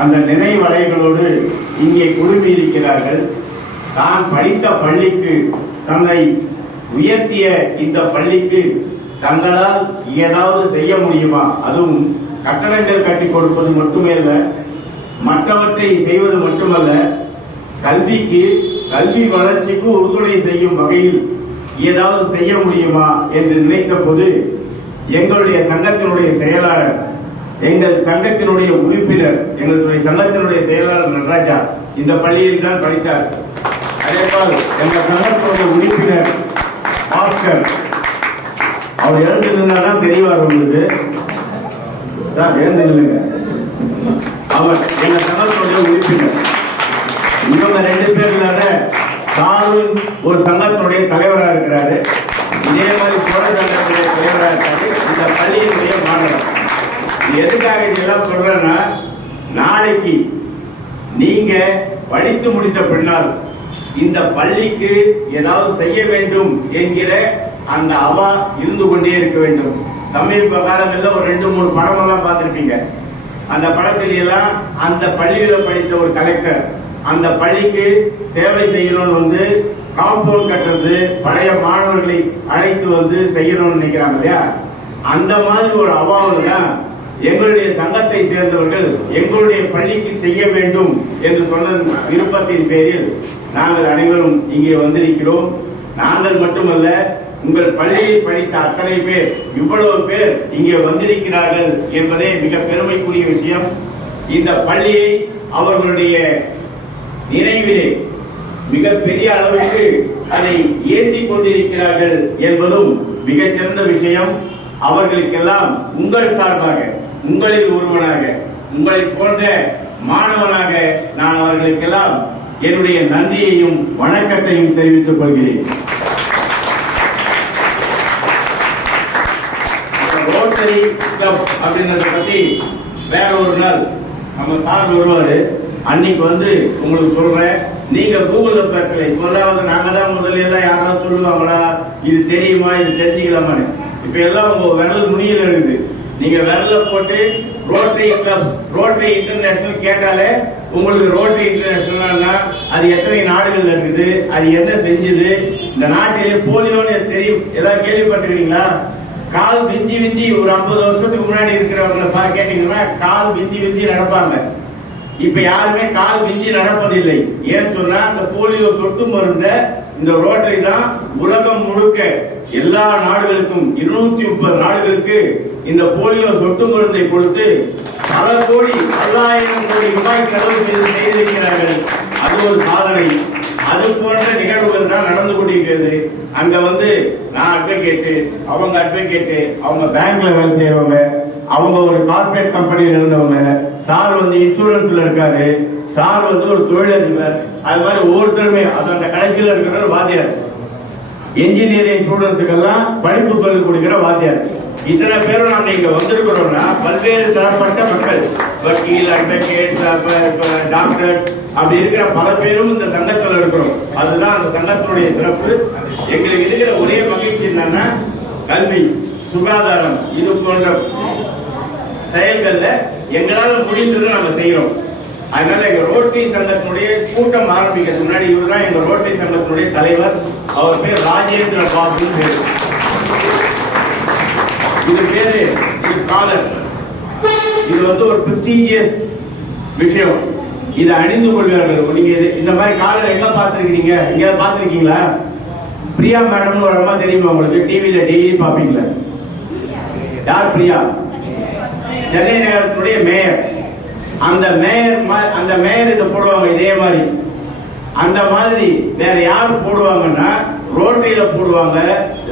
அந்த நினைவலைகளோடு இங்கே குழுமியிருக்கிறார்கள். தான் படித்த பள்ளிக்கு, தன்னை உயர்த்திய இந்த பள்ளிக்கு தங்களால் ஏதாவது செய்ய முடியுமா? அதுவும் கட்டடங்கள் கட்டி கொடுப்பது மட்டுமே அல்ல, மற்றவற்றை செய்வது மட்டுமல்ல, கல்வி வளர்ச்சிக்கு உறுதுணை செய்யும் வகையில் ஏதாவது செய்ய முடியுமா என்று நினைத்த போது எங்களுடைய சங்கத்தினுடைய செயலாளர், எங்கள் சங்கத்தினுடைய உறுப்பினர், எங்களுடைய சங்கத்தினுடைய செயலாளர் நடராஜா இந்த பள்ளியில் தான் படித்தார். அதேபோல் எங்கள் சங்கத்தினுடைய உறுப்பினர் பாஸ்கர், அவர் எழுந்திருந்தாதான் தெரியவார் உங்களுக்கு, எழுந்திருங்க. அவர் எங்கள் சங்கத்தினுடைய உறுப்பினர். இவங்க 2 பேர்ல தானும் ஒரு சங்கத்தினுடைய தலைவராக இருக்கிறாரு. இதே மாதிரி சோழ சங்கத்தினுடைய தலைவராக இருக்காரு. இந்த பள்ளியினுடைய மாணவர். எதுக்காக இதெல்லாம் சொல்றேன்னா, நாளைக்கு நீங்க படித்து முடித்த பின்னால் இந்த பள்ளிக்கு ஏதாவது செய்ய வேண்டும் என்கிற அந்த அவா இருந்து கொண்டே இருக்க வேண்டும். சமீப காலங்களில் ஒரு 2-3 படம் எல்லாம் பார்த்திருப்பீங்க. அந்த படத்தில் எல்லாம் அந்த பள்ளியில் படித்த ஒரு கலெக்டர் அந்த பள்ளிக்கு சேவை செய்யணும்னு காம்பவுண்ட் கட்டுறது, பழைய மாணவர்களை அழைத்து வந்து செய்யணும்னு நினைக்கிறாங்க இல்லையா? அந்த மாதிரி ஒரு அவாவில் தான் எங்களுடைய சங்கத்தை சேர்ந்தவர்கள் எங்களுடைய பள்ளிக்கு செய்ய வேண்டும் என்று சொன்ன விருப்பத்தின் பேரில் நாங்கள் அனைவரும் இங்கே வந்திருக்கிறோம். நாங்கள் மட்டுமல்ல, உங்கள் பள்ளியில் படித்த அத்தனை பேர், இவ்வளவு பேர் இங்கே வந்திருக்கிறார்கள் என்பதே மிக பெருமைக்குரிய விஷயம். இந்த பள்ளியை அவர்களுடைய நினைவிலே மிகப்பெரிய அளவுக்கு அதை ஏற்றிக் கொண்டிருக்கிறார்கள் என்பதும் மிகச்சிறந்த விஷயம். அவர்களுக்கெல்லாம் உங்கள் சார்பாக, உங்களில் ஒருவனாக, உங்களை போன்ற மாணவனாக நான் அவர்களுக்கெல்லாம் என்னுடைய நன்றியையும் வணக்கத்தையும் தெரிவித்துக் கொள்கிறேன். ரோட்டரி கிளப் அப்படின்றத பத்தி வேற ஒரு நாள் நம்ம சார் வருவாரு, அன்னைக்கு வந்து உங்களுக்கு சொல்றேன். நீங்க கூகுள்ல பார்க்கல, இப்பெல்லாம் நாங்க தான் முதல்ல எல்லாம் யாராவது சொல்லுவாங்களா, இது தெரியுமா, இது தெரிஞ்சுக்கலாமான்னு. இப்ப எல்லாம் உங்க விரல் நுனியில இருக்குது. நீங்க விரல போட்டு ரோட்டரி கிளப், ரோட்டரி இன்டர்நேஷனல் கேட்டாலே உங்களுக்கு ரோட்டரி இன்டர்நேஷனல்னா அது எத்தனை நாடுகள்ல இருக்குது, அது என்ன செஞ்சது, இந்த நாட்டிலே போலியோன்னு தெரியும், ஏதாவது கேள்விப்பட்டிருக்கீங்களா? கால் விந்தி விந்தி ஒரு 50 வருஷத்துக்கு முன்னாடி இருக்கிறவங்களை கேட்டீங்கன்னா கால் விந்தி விந்தி நடப்பாங்க. இப்ப யாருமே கால் விந்தி நடப்பதில்லை. ஏன்னு சொன்னா இந்த போலியோ சொட்டு மருந்த இந்த ரோட்டரி தான் உலகம் முழுக்க எல்லா நாடுகளுக்கும் 230 நாடுகளுக்கு இந்த போலியோ சொட்டு மருந்தை கொடுத்து பல கோடி, 1000 கோடி ரூபாய் செலவு செய்திருக்கிறார்கள். அது ஒரு சாதனை. அது போன்ற நிகழ்வுகள் தான் நடந்து கொண்டிருக்கிறது. அங்க வந்து நான் அட்வொகேட்டு, அவங்க அட்வொகேட்டு, அவங்க பேங்க்ல வேலை செய்யறவங்க, அவங்க ஒரு கார்பரேட் கம்பெனியில் இருந்தவங்க, சார் வந்து இன்சூரன்ஸ்ல இருக்காரு, சார் வந்து ஒரு தொழிலதிபர். அது மாதிரி ஒவ்வொருத்தருமே, அது அந்த கடைசியில் இருக்கிற வாத்தியார், என்ஜினியரிங் ஸ்டூடெண்ட்ஸுக்கெல்லாம் படிப்பு சொல்லிக் கொடுக்கிற வாத்தியார். இத்தனை பேரும் நாங்க இங்க வந்திருக்கிறோம்னா பல்வேறு தரப்பட்ட மக்கள், வக்கீல், அட்வொகேட், டாக்டர், அப்படி இருக்கிற பல பேரும் இந்த சங்கத்தில் இருக்கிறோம். அதுதான் அந்த சங்கத்தினுடைய சிறப்பு. எங்களுக்கு இருக்கிற ஒரே மகிழ்ச்சி என்னன்னா, கல்வி, சுகாதாரம், இது போன்ற செயல்கள்ல எங்களால முடிந்ததை நாங்க செய்யறோம். அதனால எங்க ரோட்டரி சங்கத்தினுடைய கூட்டம் ஆரம்பிக்கிறதுக்கு முன்னாடி இவர் தான் எங்க ரோட்டரி சங்கத்தினுடைய தலைவர். அவர் பேர் ராஜேந்திர பாபுன்னு பேரு. இது பேரு, இது காலர். இது வந்து ஒரு பிரெஸ்டீஜியஸ் விஷயம். இதை அணிந்து கொள்வார்கள். நீங்க இந்த மாதிரி காலர் எங்க பாத்துருக்கீங்க? எங்க பாத்துருக்கீங்களா? பிரியா மேடம் ஒரு அம்மா தெரியுமா உங்களுக்கு? டிவியில டெய்லி பாப்பீங்களா? யார் பிரியா? சென்னை நகரத்தினுடைய மேயர். அந்த மேயர் இதை போடுவாங்க இதே மாதிரி. அந்த மாதிரி வேற யாரு போடுவாங்கன்னா ரோட்டரியில போடுவாங்க,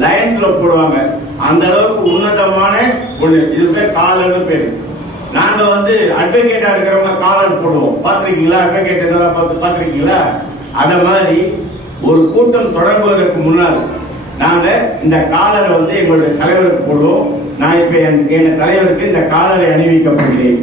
லயன்ஸ்ல போடுவாங்க. அந்த அளவுக்கு உன்னதமான ஒண்ணு. இது பேர் காலர்னு பேரு. நாங்க வந்து அட்வொகேட்டா இருக்கிறவங்க காலர் போடுவோம். பாத்திருக்கீங்களா? அட்வொகேட் இதெல்லாம் பாத்திருக்கீங்களா? அத மாதிரி ஒரு கூட்டம் தொடங்குவதற்கு முன்னால் நாங்க இந்த காலரை வந்து எங்களுடைய தலைவருக்கு போடுவோம். நான் இப்ப எங்க தலைவருக்கு இந்த காலரை அணிவிக்கப்படுகிறேன்.